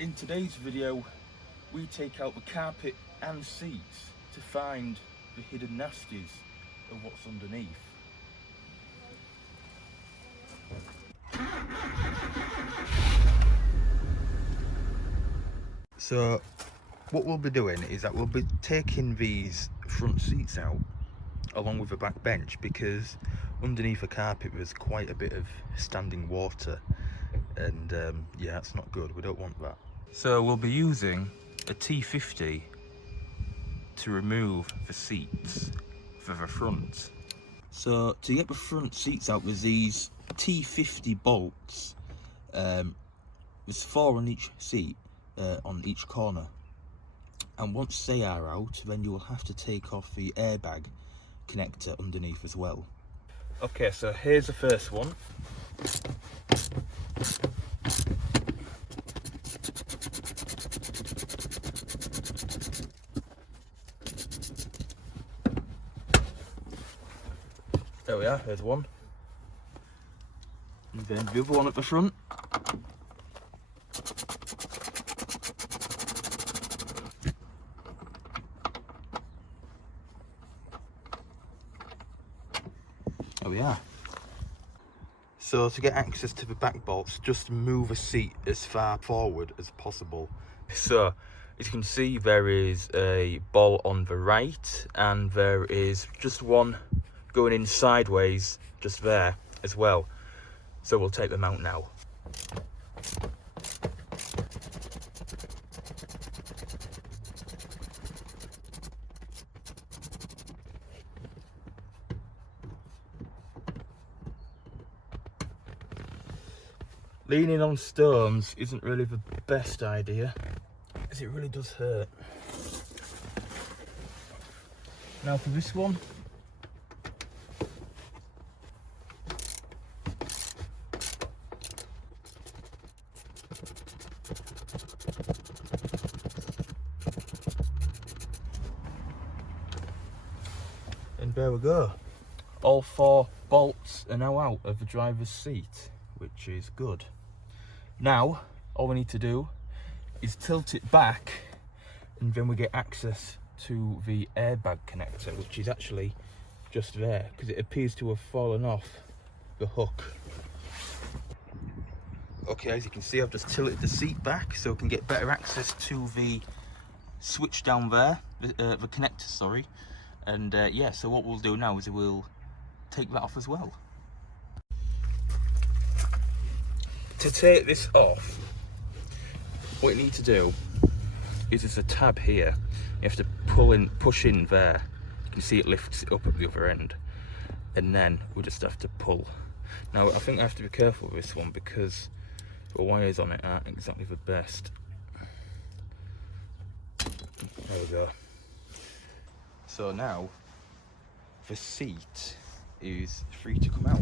In today's video, we take out the carpet and seats to find the hidden nasties of what's underneath. So what we'll be doing is that we'll be taking these front seats out along with the back bench, because underneath the carpet there's quite a bit of standing water, and yeah, that's not good. We don't want that. So we'll be using a T50 to remove the seats for the front. So to get the front seats out, there's these T50 bolts. There's 4 on each seat, on each corner, and once they are out, then you will have to take off the airbag connector underneath as well. Okay, so here's the first one. There we are, there's one. And then the other one at the front. There we are. So to get access to the back bolts, just move a seat as far forward as possible. So as you can see, there is a bolt on the right, and there is just one going in sideways just there as well. So we'll take them out now. Leaning on stones isn't really the best idea, as it really does hurt. Now for this one. And there we go. All 4 bolts are now out of the driver's seat, which is good. Now, all we need to do is tilt it back, and then we get access to the airbag connector, which is actually just there, because it appears to have fallen off the hook. Okay, as you can see, I've just tilted the seat back so we can get better access to the switch down there, the connector, sorry. And yeah, so what we'll do now is we'll take that off as well. To take this off, what you need to do is there's a tab here. You have to push in there. You can see it lifts it up at the other end, and then we just have to pull. Now I think I have to be careful with this one because the wires on it aren't exactly the best. There we go. So now the seat is free to come out.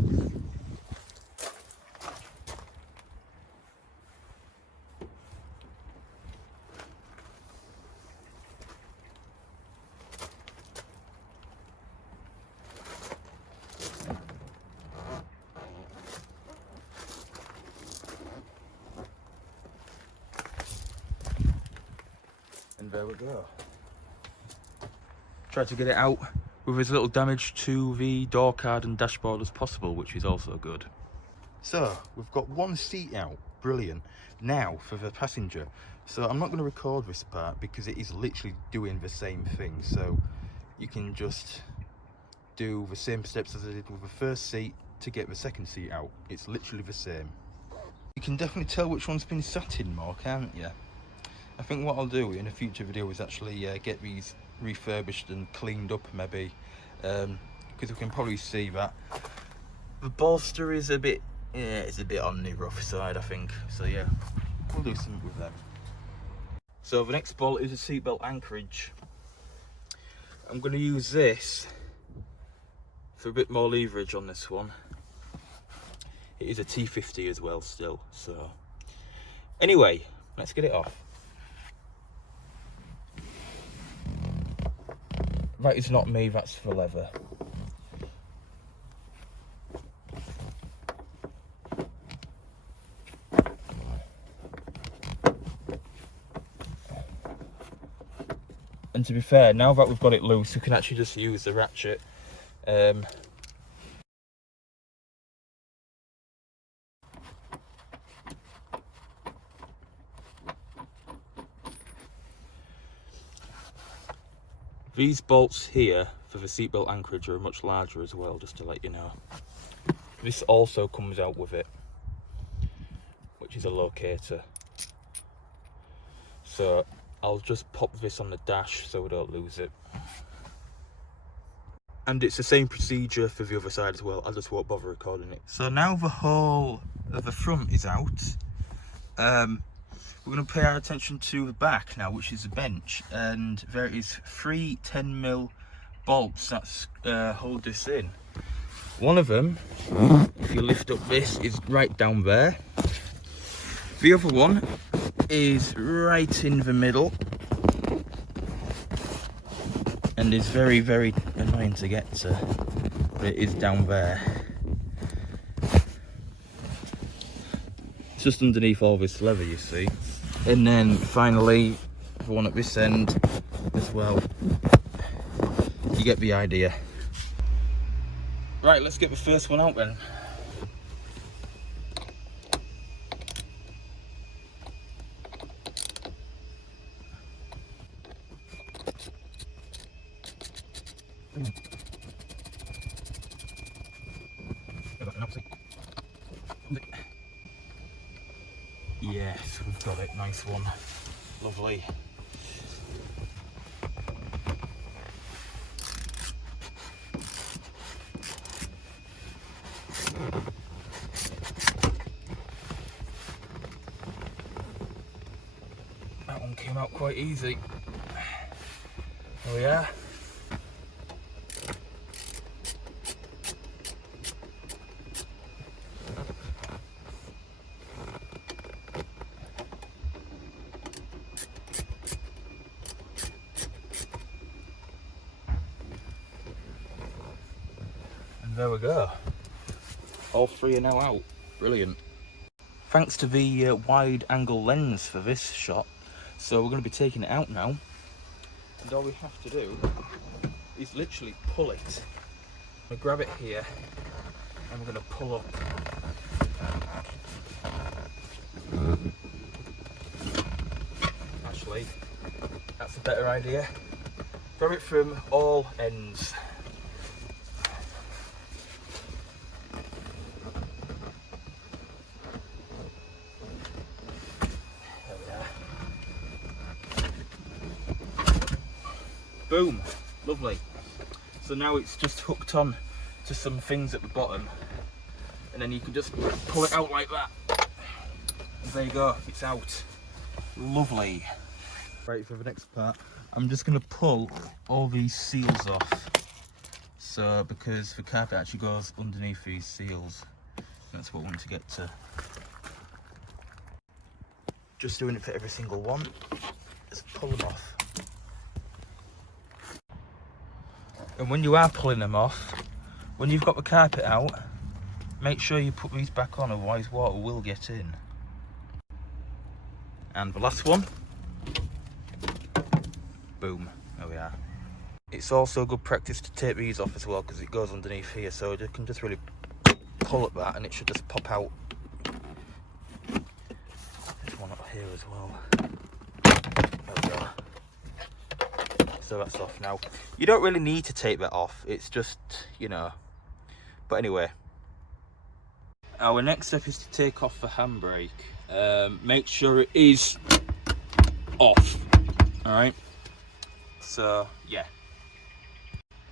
And there we go. Try to get it out with as little damage to the door card and dashboard as possible, which is also good. So we've got one seat out, brilliant. Now for the passenger. So I'm not going to record this part because it is literally doing the same thing. So you can just do the same steps as I did with the first seat to get the second seat out. It's literally the same. You can definitely tell which one's been sat in more, can't you? I think what I'll do in a future video is actually get these refurbished and cleaned up, maybe, because we can probably see that the bolster is a bit, yeah, it's a bit on the rough side, I think. So yeah, we'll do something with them. So the next bolt is a seatbelt anchorage. I'm going to use this for a bit more leverage on this one. It is a T50 as well still, so anyway, let's get it off. That is not me, that's the leather. And to be fair, now that we've got it loose, we can actually just use the ratchet. These bolts here for the seatbelt anchorage are much larger as well, just to let you know. This also comes out with it, which is a locator. So I'll just pop this on the dash so we don't lose it. And it's the same procedure for the other side as well. I just won't bother recording it. So now the whole of the front is out. We're going to pay our attention to the back now, which is the bench, and there is 3 10mm bolts that hold this in. One of them, if you lift up this, is right down there. The other one is right in the middle and is very, very annoying to get to, but it is down there. It's just underneath all this leather, you see. And then finally, the one at this end as well. You get the idea. Right, let's get the first one out then. Yes, we've got it. Nice one. Lovely. That one came out quite easy. There we are. There we go. All 3 are now out. Brilliant. Thanks to the wide angle lens for this shot. So we're going to be taking it out now. And all we have to do is literally pull it. I'm going to grab it here and we're going to pull up. Actually, that's a better idea. Grab it from all ends. Boom, lovely. So now it's just hooked on to some things at the bottom, and then you can just pull it out like that. And there you go, it's out. Lovely. Right, for the next part, I'm just going to pull all these seals off. So, because the carpet actually goes underneath these seals, that's what we want to get to. Just doing it for every single one. Just pull them off. And when you are pulling them off, when you've got the carpet out, make sure you put these back on, otherwise water will get in. And the last one. Boom, there we are. It's also good practice to take these off as well, because it goes underneath here, so you can just really pull at that and it should just pop out. There's one up here as well. There we go. So that's off now. You don't really need to take that off, it's just, you know. But anyway, our next step is to take off the handbrake. Make sure it is off. Alright, so yeah.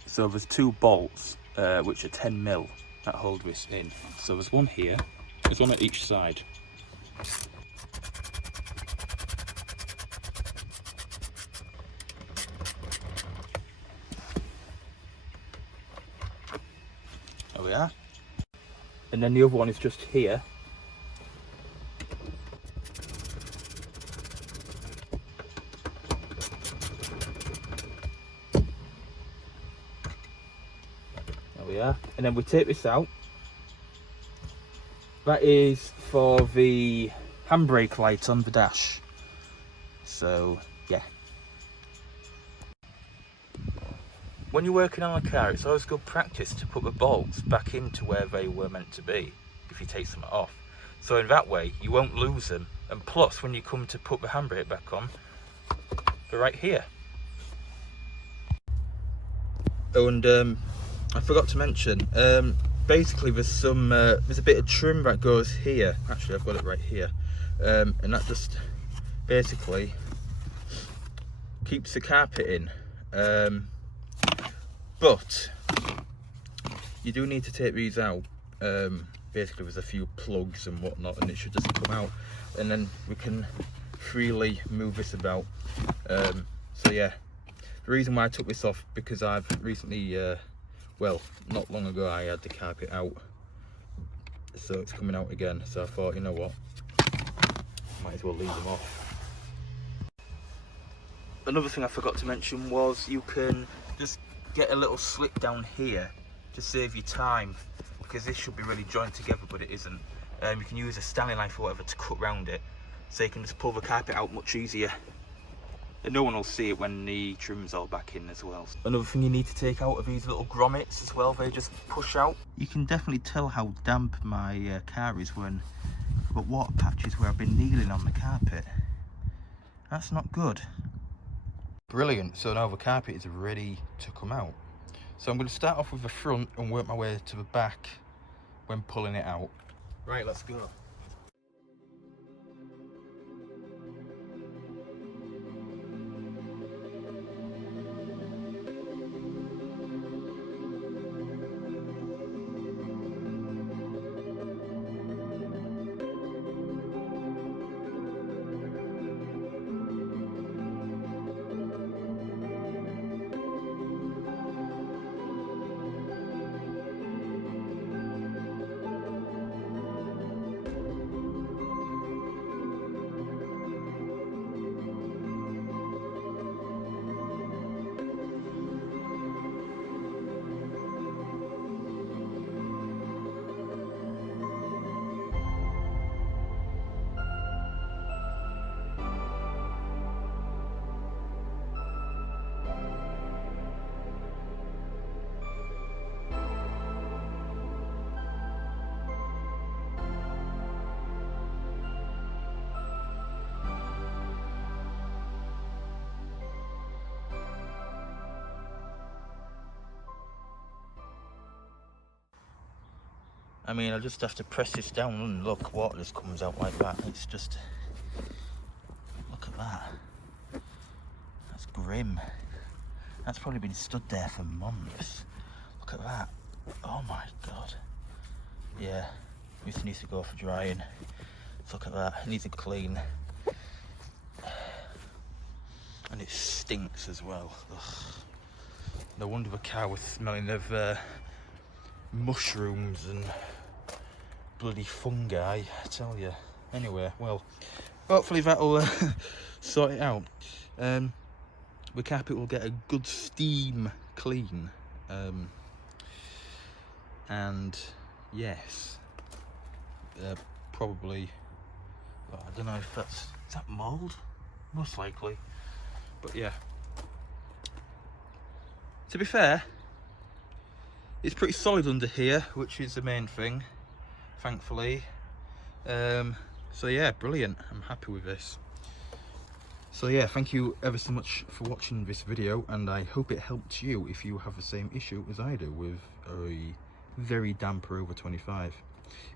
So there's 2 bolts which are 10mm that hold this in. So there's one here, there's one at each side. There we are. And then the other one is just here. There we are. And then we take this out. That is for the handbrake light on the dash. So, yeah. when you're working on a car, it's always good practice to put the bolts back into where they were meant to be if you take something off. So in that way, you won't lose them. And plus, when you come to put the handbrake back on, they're right here. Oh, and I forgot to mention, basically there's a bit of trim that goes here. Actually, I've got it right here, and that just basically keeps the carpet in. But you do need to take these out. Basically, there's a few plugs and whatnot, and it should just come out, and then we can freely move this about. So yeah. The reason why I took this off, because I've recently, well, not long ago, I had the carpet out, so it's coming out again. So I thought, you know what, might as well leave them off. Another thing I forgot to mention was you can just get a little slit down here to save you time, because this should be really joined together, but it isn't. You can use a Stanley knife or whatever to cut around it, so you can just pull the carpet out much easier. And no one will see it when the trim's all back in as well. Another thing you need to take out are these little grommets as well. They just push out. You can definitely tell how damp my car is when I've got water patches where I've been kneeling on the carpet. That's not good. Brilliant. So now the carpet is ready to come out. So I'm going to start off with the front and work my way to the back when pulling it out. Right, let's go. I mean, I'll just have to press this down and look, water just comes out like that. It's just, look at that. That's grim. That's probably been stood there for months. Look at that. Oh my God. Yeah, this needs to go for drying. Look at that, it needs a clean. And it stinks as well. Ugh. No wonder the car was smelling of mushrooms and bloody fungi, I tell you. Anyway, well, hopefully that'll sort it out. The carpet will get a good steam clean, and yes, probably, well, I don't know if is that mould? Most likely, but yeah. To be fair, it's pretty solid under here, which is the main thing, thankfully. So yeah, brilliant. I'm happy with this. So yeah, thank you ever so much for watching this video, and I hope it helped you if you have the same issue as I do with a very damp Rover 25.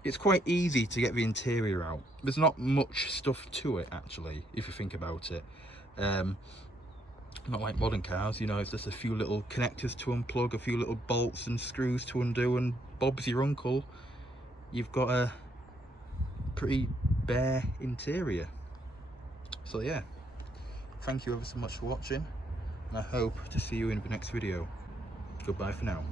It's quite easy to get the interior out. There's not much stuff to it, actually, if you think about it. Not like modern cars, you know, it's just a few little connectors to unplug, a few little bolts and screws to undo, and Bob's your uncle. You've got a pretty bare interior. So yeah, thank you ever so much for watching, and I hope to see you in the next video. Goodbye for now.